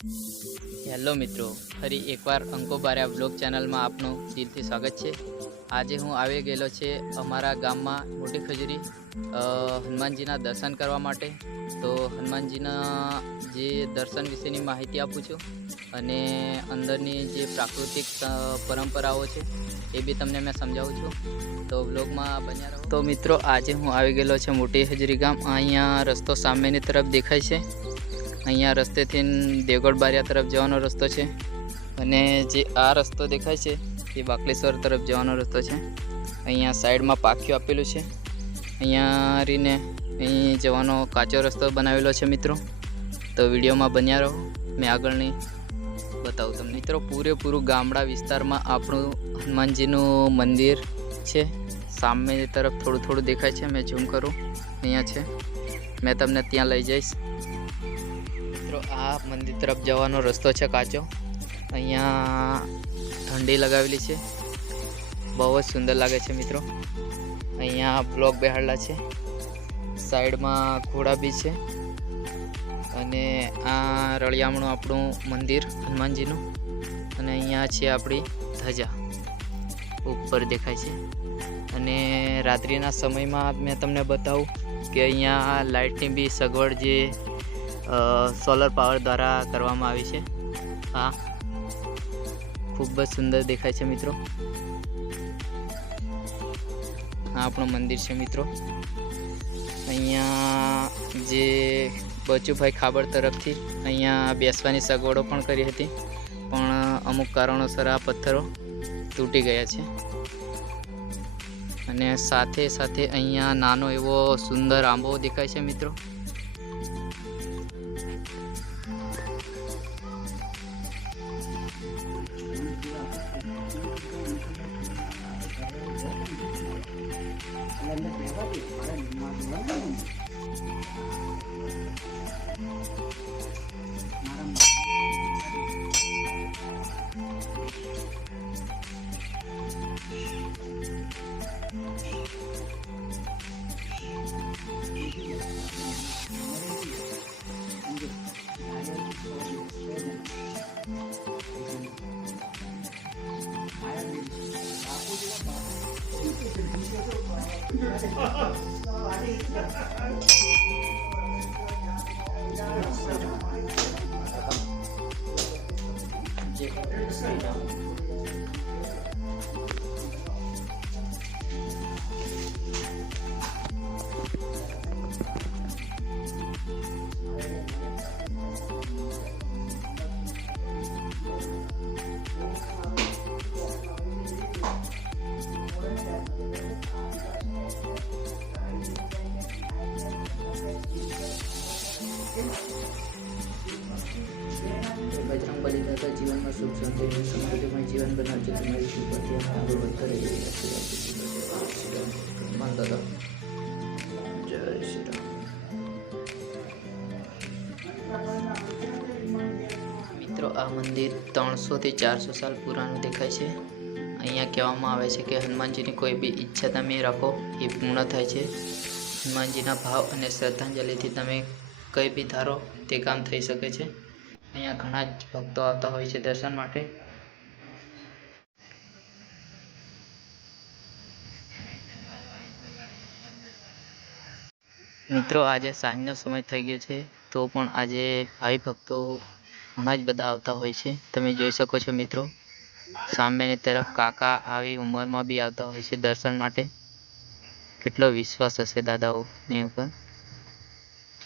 Hello મિત્રો, ફરી એકવાર અંકોબાર્યા બ્લોગ ચેનલમાં આપનું દિલથી સ્વાગત છે. આજે હું આવી ગયેલો છે અમારા ગામમાં મોટી ખજૂરી હનુમાનજીના દર્શન કરવા માટે. તો હનુમાનજીના જે દર્શન વિશેની માહિતી આપું છું અને અંદરની જે પ્રાકૃતિક પરંપરાઓ છે એ બી તમને મેં સમજાવું છું. તો બ્લોગમાં બન્યા રહો. તો મિત્રો, આજે હું આવી ગયેલો છે મોટી હજરી ગામ. અહીંયા રસ્તો સામેની તરફ દેખાય છે. અહીંયા રસ્તેથી દેવગઢ બારિયા તરફ જવાનો રસ્તો છે અને જે આ રસ્તો દેખાય છે એ બાકલેશ્વર તરફ જવાનો રસ્તો છે. અહીંયા સાઈડમાં પાખ્યું આપેલું છે. અહીંયા રીને અહીં જવાનો કાચો રસ્તો બનાવેલો છે મિત્રો. તો વિડીયોમાં બન્યા રહો. મેં આગળની બતાવું તમને. મિત્રો, પૂરેપૂરું ગામડા વિસ્તારમાં આપણું હનુમાનજીનું મંદિર છે. સામે તરફ થોડું થોડું દેખાય છે. મેં ઝૂમ કરું. અહીંયા છે. મેં તમને ત્યાં લઈ જઈશ. મિત્રો આ મંદિર તરફ જવાનો રસ્તો છે કાચો. અહીંયા ઠંડી લગાવેલી છે. બહુ જ સુંદર લાગે છે મિત્રો. અહીંયા બ્લોક બેહાડલા છે. સાઈડમાં ઘોડા બી છે. અને આ રળિયામણું આપણું મંદિર, હનુમાનજીનું. અને અહીંયા છે આપણી ધજા. ઉપર દેખાય છે. અને રાત્રિના સમયમાં મેં તમને બતાવું કે અહીંયા લાઇટની બી સગવડ જે સોલર પાવર દ્વારા કરવામાં આવી છે. હા. ખૂબ જ સુંદર દેખાય છે મિત્રો. આ આપણું મંદિર છે મિત્રો. અહીંયા જે બચુભાઈ ખાબર તરફથી અહીંયા બેસવાની સગવડો પણ કરી હતી. પણ અમુક કારણોસર આ પથ્થરો તૂટી ગયા છે. અને સાથે સાથે અહીંયા નાનો એવો સુંદર આંબો દેખાય છે મિત્રો. Alam na pera, eh. Para, mga જય બજરંગ બલી દાદા જીવનમાં સુખ શાંતિ સમૃદ્ધિમય જીવન બનાવજો તમારી કૃપાથી આગળ વધતા રહીએ હનુમાન દાદા જય શ્રી રામ મિત્રો, આ મંદિર ત્રણસોથી ચારસો સાલ પુરાણું દેખાય છે. અહીંયા કહેવામાં આવે છે કે હનુમાનજીની કોઈ બી ઈચ્છા તમે રાખો એ પૂર્ણ થાય છે. હનુમાનજીના ભાવ અને શ્રદ્ધાંજલિથી તમે કંઈ બી ધારો તે કામ થઈ શકે છે. અહીંયા ઘણા જ ભક્તો આવતા હોય છે દર્શન માટે. મિત્રો, આજે સાંજનો સમય થઈ ગયો છે, તો પણ આજે ભાઈ ભક્તો ઘણા જ બધા આવતા હોય છે. તમે જોઈ શકો છો મિત્રો, સામેની તરફ કાકા આવી ઉંમરમાં બી આવતા હોય છે દર્શન માટે. કેટલો વિશ્વાસ હશે દાદાઓની ઉપર?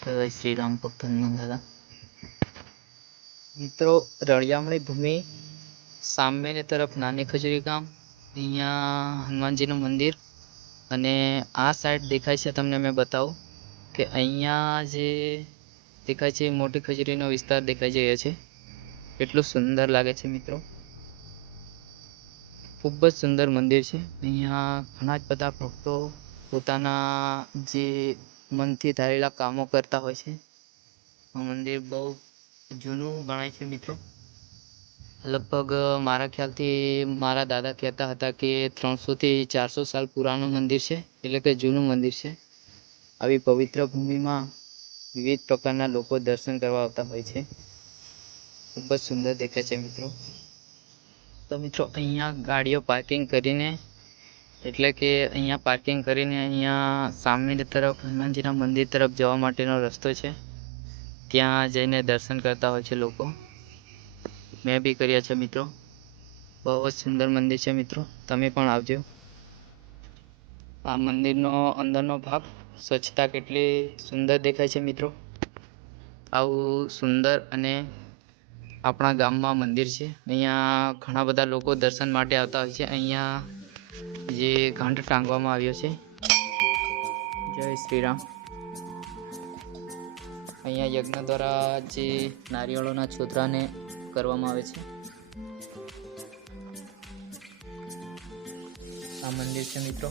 જય શ્રી રામ ભક્ત હનુમાન દાદા મિત્રો, રળિયામણી ભૂમિ સામેની તરફ નાની ખજૂરી ગામ, અહીંયા હનુમાનજીનું મંદિર અને આ સાઈડ દેખાય છે તમને મેં બતાવું કે અહીંયા જે દેખાય છે મોટી ખજરીનો વિસ્તાર દેખાઈ જઈએ છે એટલું સુંદર લાગે છે મિત્રો. ખૂબ જ સુંદર મંદિર છે. અહીંયા ઘણા જ બધા ભક્તો પોતાના જે મનથી ધારેલા કામો કરતા હોય છે. આ મંદિર બહુ જૂનું ગણાય છે મિત્રો. લગભગ, મારા ખ્યાલથી મારા દાદા કહેતા હતા કે ત્રણસોથી ચારસો સાલ પુરાણું મંદિર છે, એટલે કે જૂનું મંદિર છે. આવી પવિત્ર ભૂમિમાં વિવિધ પ્રકારના લોકો દર્શન કરવા આવતા હોય છે. ખૂબ જ સુંદર દેખાય છે મિત્રો. તો મિત્રો, અહીંયા ગાડીઓ પાર્કિંગ કરીને એટલે કે અહીંયા પાર્કિંગ કરીને અહીંયા સામેની તરફ હનુમાનજીના મંદિર તરફ જવા માટેનો રસ્તો છે. ત્યાં જઈને દર્શન કરતા હોય છે લોકો. મેં બી કર્યા છે મિત્રો. બહુ જ સુંદર મંદિર છે મિત્રો. તમે પણ આવજો. આ મંદિરનો અંદરનો ભાગ સ્વચ્છતા કેટલી સુંદર દેખાય છે મિત્રો. આવું સુંદર અને આપણા ગામમાં મંદિર છે. અહીંયા ઘણા બધા લોકો દર્શન માટે આવતા હોય છે. અહીંયા જે ઘંટ ટાંગવામાં આવ્યો છે. જય શ્રી રામ અહીંયા યજ્ઞ દ્વારા જે નારિયેળોના છોતરાને કરવામાં આવે છે. આ મંદિર છે મિત્રો.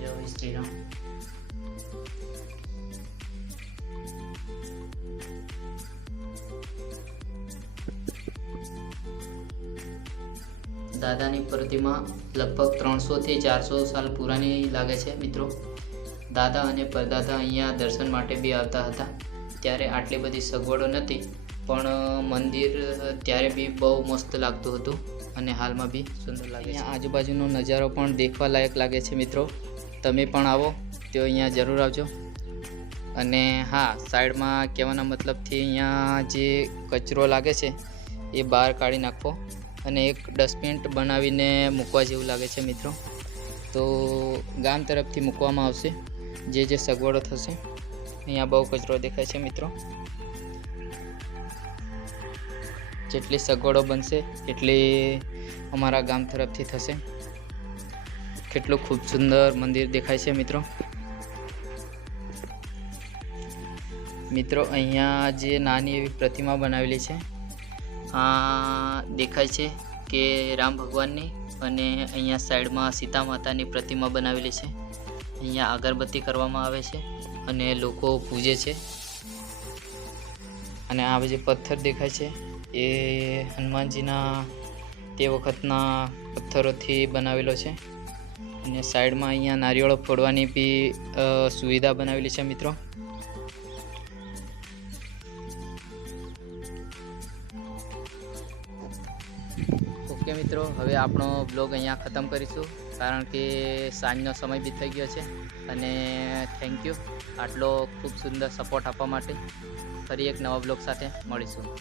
જય શ્રી દાદાની પ્રતિમા લગભગ ત્રણસોથી ચારસો સાલ પુરાની લાગે છે, મિત્રો. દાદા અને પરદાદા અહીંયા દર્શન માટે બી આવતા હતા. ત્યારે આટલી બધી સગવડો નથી પણ મંદિર ત્યારે બી બહુ મસ્ત લાગતું હતું અને હાલમાં બી સુંદર લાગે છે. આજુબાજુનો નજારો પણ દેખવા લાયક લાગે છે, મિત્રો. તમે પણ આવો તો અહીંયા જરૂર આવજો. અને હા, સાઈડમાં કહેવાના મતલબથી અહીંયા જે કચરો લાગે છે, એ બહાર કાઢી નાખવો. અને એક ડસ્ટબિન બનાવીને મૂકવા જેવું લાગે છે મિત્રો. તો ગામ તરફથી મૂકવામાં આવશે. જે જે સગવડો થશે. અહીંયા બહુ કચરો દેખાય છે મિત્રો. જેટલી સગવડો બનશે, એટલી અમારા ગામ તરફથી થશે. કેટલું ખૂબ સુંદર મંદિર દેખાય છે મિત્રો. મિત્રો, અહીંયા જે નાની એવી પ્રતિમા બનાવેલી છે, આ દેખાય છે કે રામ ભગવાનની અને અહીંયા સાઈડમાં સીતા માતાની પ્રતિમા બનાવેલી છે. અહીંયા અગરબત્તી કરવામાં આવે છે અને લોકો પૂજે છે. અને આ જે પથ્થર દેખાય છે. એ હનુમાનજીના તે વખતના પથ્થરોથી બનાવેલો છે. અને સાઈડમાં અહીંયા નારિયેળો ફોડવાની બી સુવિધા બનાવેલી છે મિત્રો. ઓકે મિત્રો, હવે આપણો બ્લોગ અહીંયા ખતમ કરીશું. કારણ કે સાંજનો સમય બી થઈ ગયો છે. અને થેન્ક યુ આટલો ખૂબ સુંદર સપોર્ટ આપવા માટે. ફરી એક નવા બ્લોગ સાથે મળીશું.